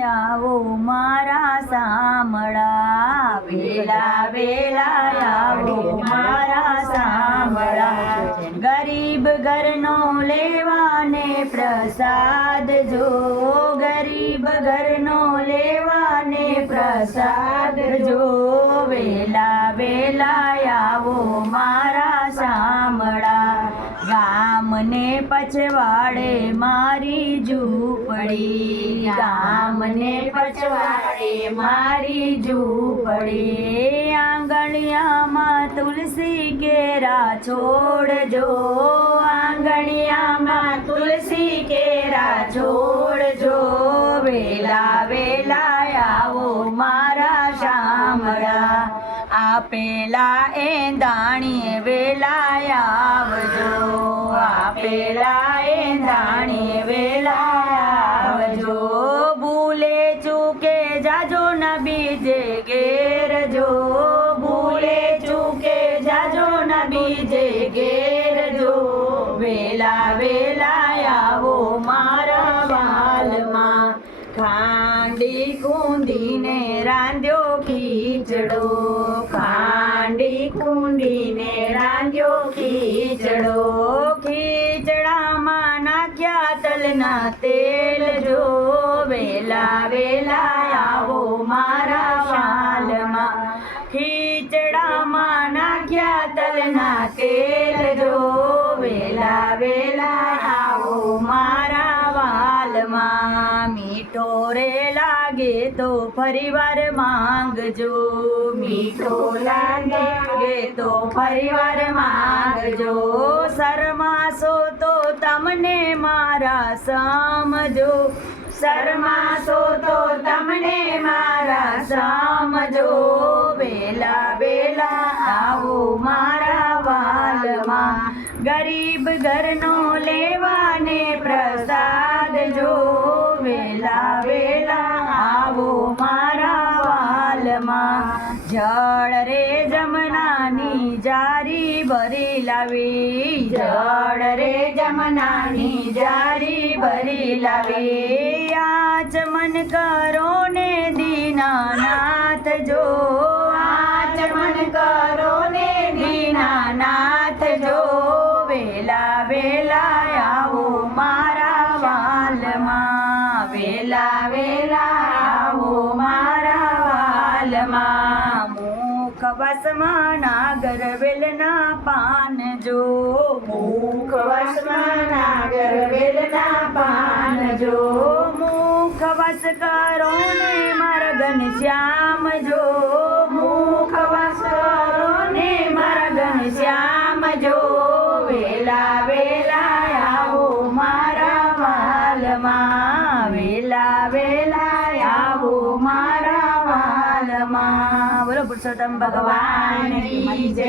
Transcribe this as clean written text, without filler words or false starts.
આવો મારા સામળા, વેલા વેલા આવો મારા સામળા. ગરીબ ઘરનો લેવાને પ્રસાદ જો, ગરીબ ઘરનો લેવાને પ્રસાદ જો. વેલા વેલા આવો મારા સામળા, ગામને પછવાડે મારી ઝૂંપડી, ગામને પછવાડે મારી ઝૂંપડી. આંગણિયામાં તુલસી કેરા છોડજો, આંગણિયામાં તુલસી કેરા છોડજો. વેલા વેલા આવો મારા શામળા, આપેલા એંધાણીએ વેલા આવજો, આપેલા એંધાણીએ વેલા આવજો. ભૂલે ચૂકે જાજો ના બીજે ઘેર જો, ભૂલે ચૂકે જાજો ના બીજે ઘેર જો. વેલા વેલા આવો મારા વાલમાં, ખાંડી કુંડીને રાંધ્યો ખીચડો, ખાંડી કુંડીને રાંધ્યો ખીચડો. ખીચડામાં નાખ્યા તલના તેલ જો. વેલા વેલા આવો મારા વાલમાં, ખીચડામાં નાખ્યા તલના તેલ જો. વેલા વેલા આવો મારા વાલમાં. મીઠો રે લાગે તો ફરીવાર માંગજો, મીઠો લાગે તો ફરીવાર માંગજો. શરમાશો તો તમને મારા સમજો, શરમાશો તો તમને મારા સમજો. વેલા વેલા આવો મારા વાલમાં, ગરીબ ઘરનો લેવાને પ્રસાદ જો. વેલા વેલા આવો મારા વાલમાં. જળ રે જમનાની જારી ભરી લાવી, જળ રે જમનાની જારી ભરી લાવી. આચમન કરો ને દીનાનાથ જો, આચમન કરો ને દીનાનાથ જો. વેલા વેલા આવો મારા વાલમાં, વેલા વેલા આવો મારા વાલમાં. મુખ વસમાં નાગર વેલના પાન જો, મુખ વસમાં નાગર વેલના પાન જો. મુખ વસ કરો ને મારા ઘનશ્યામ જો, મુખ વસ કરો ને મારા ઘનશ્યામ જો. વેલા વેલા આવો મારા વાલમાં, વેલા વેલા આવો મારા વાલમાં. બોલો પુરુષોત્તમ ભગવાન કી જય.